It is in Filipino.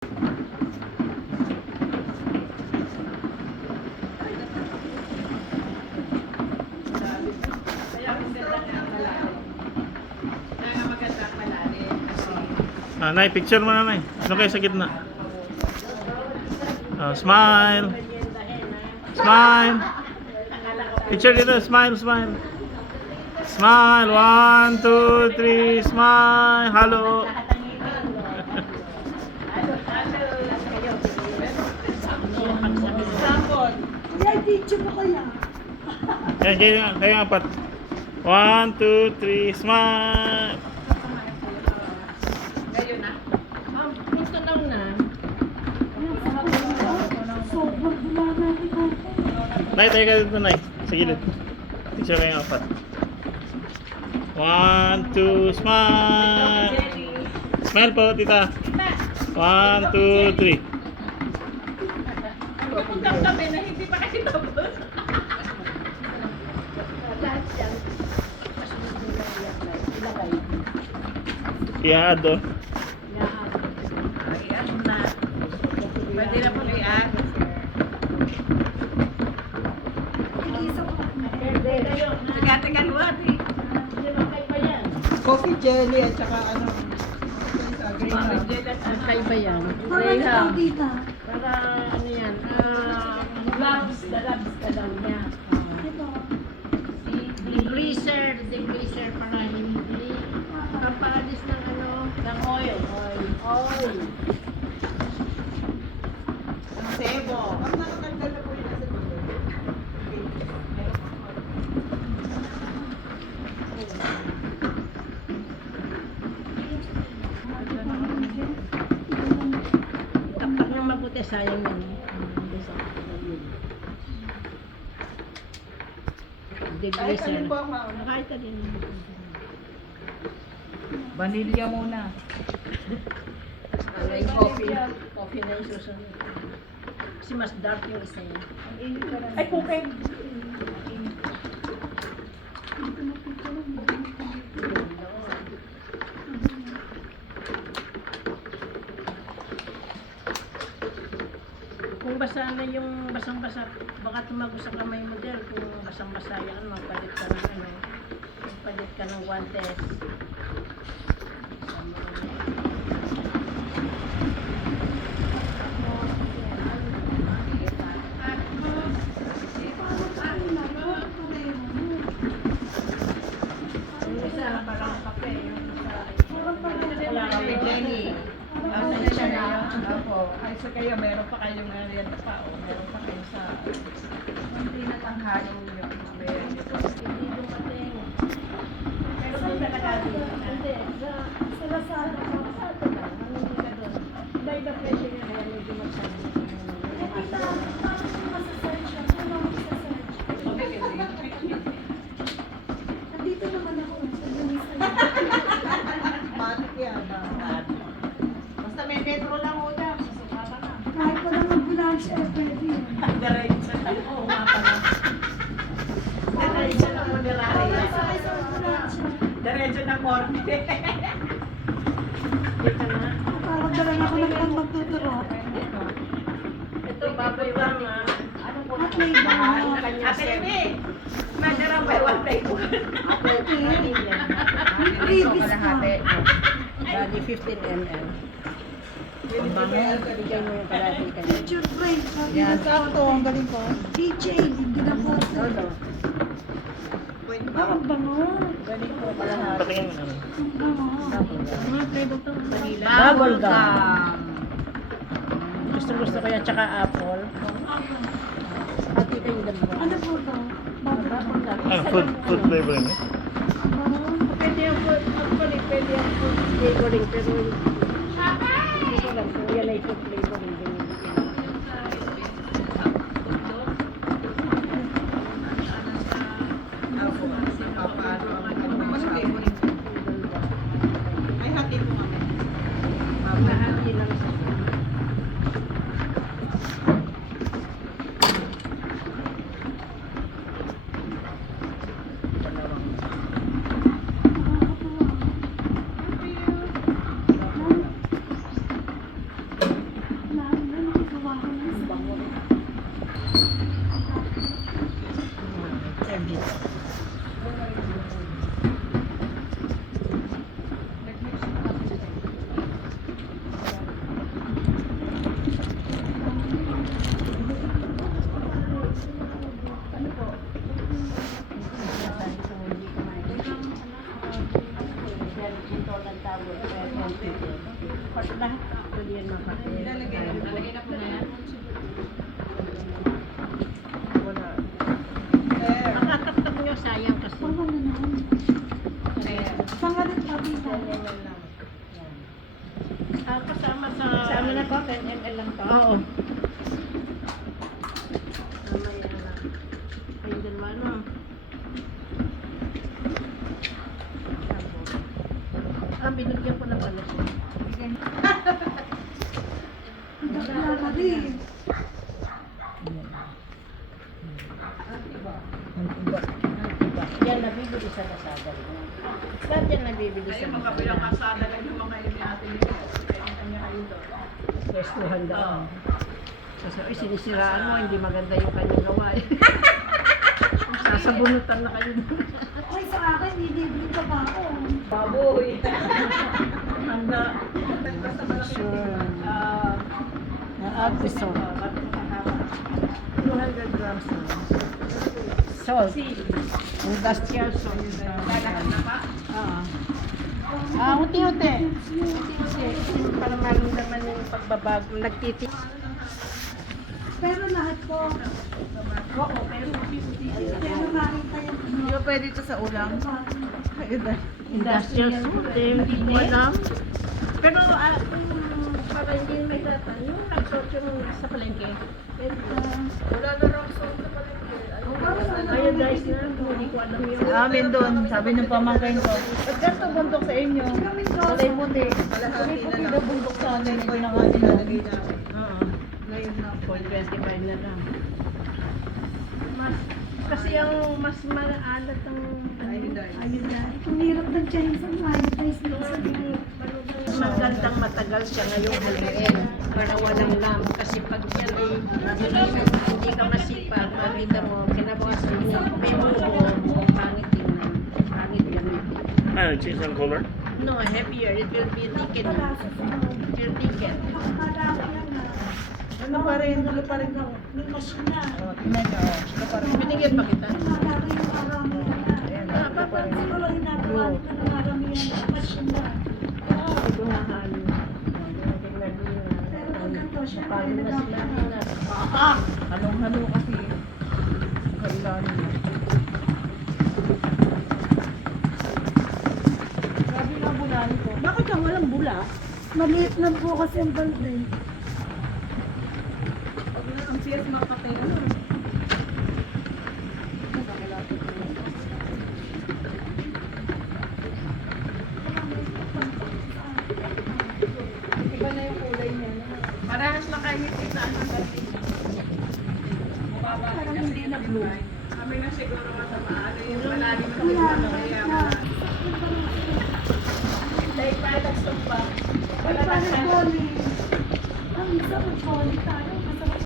Nay, picture mo na, Nay. Ano kayo sa gitna? Smile. Smile. Picture dito. Smile, smile. Smile. 1, 2, 3. Smile. Hello. Yan, kayo apat. 1, 2, 3. Smile. Nay, tayo ka dito, Nay. Sa gilid. Picture kayo apat. 1, 2, smile. Smile po, tita. 1, 2, 3. Pupunta kami na hindi pa kasi tapos. I-add, oh. I-add na. Pwede na po i-add. Tiga-tiga luwat eh. Coffee jelly at saka ano. Magkaiba yan. Para ano yan. Labs ka daw niya. Degreaser para hindi kapaalis ng ano, ng oil. Oil. Sebo. Ang nakatanggal na po yun sa dulo. Tapak ng mabuti, sayang yan. Kahit alin po ang mauna. Kahit alin. Vanilla muna. Ano yung coffee? Coffee na yung susunod. Kasi mas dark yung isa niya. Ay, puke. Kung basa na yung basang-basa, baka tumago sa kamay mo dyan. Kung basang-basa yan, magpalit ka ng ano, magpalit ka ng guantes. Yung isa, parang kape. Yung isa, wala kami jelly. Opo. Ay, sa kayo, meron pa kayong merienda pa. O, meron pa kayo sa... Hindi na tanghali yung merienda. Hindi dumating. Pero kung talaga hindi. Sa Lazada lang. Ano ka doon? Iba-iba presyo niya kaya medyo magsabi. Nandito naman ako. Matik yan. Basta may metro lang ho daw. Susukata na. Kahit ko lang mag-lunch, pwede yun. Diretso na. Oo nga pala. Diretso na Moderaria. Sakay sa mag-lunch. Diretso na Corte. Dito na. Parang dala ako ng pang magtuturo. Ito, baboy mama. Ano po? At may bawa. Ate Emi, madara by one day po. Pwede. May previous pa. Bali 15 ml. Bigyan mo yung kalahati ka niya. Picture frame. Yan, sakto. Ang galing ko. DJ, hindi na po. Ang bango. Galing ko kalahati. Patingin mo na. Ang bango. Mga flavor to. Bubble gum. Gusto ko yan, tsaka apple. Hati kayong dalawa. Ano po ito? Bubble gum. Food flavoring. Ang bango. Pwede yung food, actually, pwede yung food flavoring, pero hindi ko lang kung yan ay food flavoring. Ay, hati po kami. Mahati lang sa Lahat actually yan makakita. Nalagay na po na yan. Wala. Makakaptap nyo, sayang kasi. Pang ano naman? Kaya, Pang ano sabi ka? Kasama sa... sa ano na po? 10 ml lang to? Oo. Mamaya na. Ayun dalawa, no? Binigyan ko na pala siya. Wala ka rin. Yan, nabibili sa Lazada. Lahat yan nabibili sa Ayun, Lazada. magkabilang kasada lang yung mga yun ni Ate Lizzie. Kaya kanya kayo doon. Restuhan daw. Oo. Kasi, ay, sinisiraan mo, hindi maganda yung kanyang gawa. Sasabunutan na kayo. Ay, sa akin, hindi pa ba ako? Baboy. Handa. Sure. Ah, Episode. ba't makahaba? 200 grams na. Salt. Industrial salt. Lalahan na pa? Unti-unti. Unti-unti. Para maramdaman yung pagbabago. Nagtitik. Pero lahat po. Oo, pero Pero makita yung Hindi ba pwede ito sa ulam? industrial salt. Hindi ko alam. Pero para hindi may data, yung nag-salt yung sa palengke. Wala na raw salt sa palengke. Ayun guys na, hindi ko alam yung... Amin doon, sabi ng pamangkin ko. Ba't ganito bundok sa inyo? Kulay puti. Kulay puti na bundok sa amin. Ito na nga nilalagay namin. Oo. Ngayon na. 25 na lang. Mas, kasi ang mas maalat ang... Ayun dahil. ayun na. Ang hirap ng Chinese ang monetize minsan. Magandang matagal siya ngayong haluin para walang lam. Kasi pag yan hindi ka masipag, makita mo, kinabukasan mo, may mubo, pangit tingnan. Pangit gamitin. Ah, cheese and color? No, heavier. It will be thickened. It will thicken. Ano pa rin? Ano pa rin? May machine na. Tingnan nyo. Ano pa rin? Binigyan pa kita. Malaki yung marami na. Ayan. Siguro ginagawa nito ng marami yan. Machine na. Ito nga halo. Tingnan mo Pero pag ganito, siya Paano na sila? Halong-halo kasi. Kailangan nyo. Grabe nga bulani ko. Bakit ka walang bula? Maliit lang po kasi ang balde. Pag na ang siyas mapatay, ano? Iba na yung kulay niya. Parehas na kayo kita ano dati. Parang hindi na blue. Kami na siguro masama. Yung malalim na kulay kaya dahil products of pa. Ay, parang poly. Ang isa mo poly tayo.